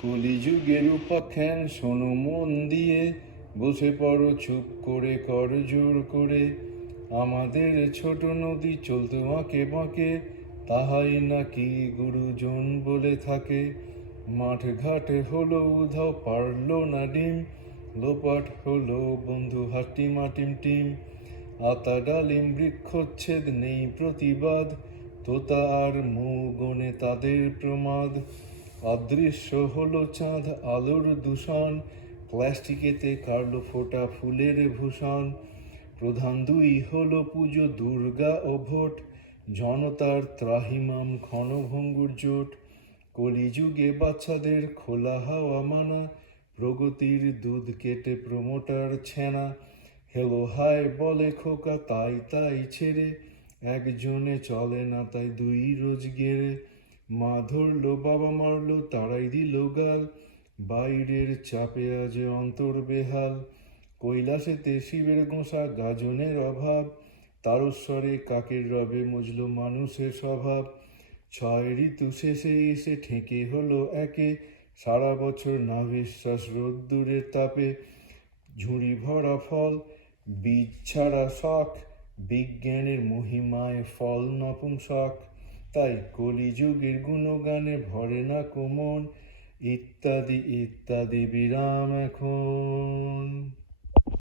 কলিযুগের উপাখ্যান শোনো মন দিয়ে, বসে পড়ো চুপ করে, কর জোর করে। আমাদের ছোট নদী চলতো আঁকে বাঁকে, তাহাই নাকি গুরুজন বলে থাকে। মাঠ ঘাটে হলো উধাও, পারলো না ডিম, লোপাট হলো বন্ধু হাটিমাটিম টিম। আতা ডালিম বৃক্ষচ্ছেদ নেই প্রতিবাদ, তোতা আর মৌগণে তাদের প্রমাদ। অদৃশ্য হলো চাঁদ, আলোর দূষণ, প্লাস্টিকেতে কারলো ফোটা ফুলের ভূষণ। প্রধান দুই হলো পুজো, দুর্গা ও ভোট, জনতার ত্রাহিমাম ক্ষণভঙ্গুর জোট। কলিযুগে বাচ্চাদের খোলা হাওয়া মানা, প্রগতির দুধ কেটে প্রমোটার ছেনা। হেলো হায় বলে খোকা, তাই তাই ছেড়ে, একজনে চলে না তাই দুই রোজ গেড়ে। মা ধরলো বাবা মারলো, তারাই দিল গাল, বাইরের চাপে আজ অন্তর বেহাল। কৈলাসেতে শিবের গোঁসা, গাজনের অভাব, তারস্বরে কাকের রবে মজলো মানুষের স্বভাব। 6 ঋতু শেষে এসে ঠেকে হলো একে, সারা বছর না বিশ্বাস রোদ্দুরের তাপে। ঝুড়ি ভরা ফল, বীজ ছাড়া শখ, বিজ্ঞানের মহিমায় ফল নপুংসক। তাই কলিযুগের গুণগানে ভরে না কোমন, ইত্যাদি ইত্যাদি বিরাম এখন।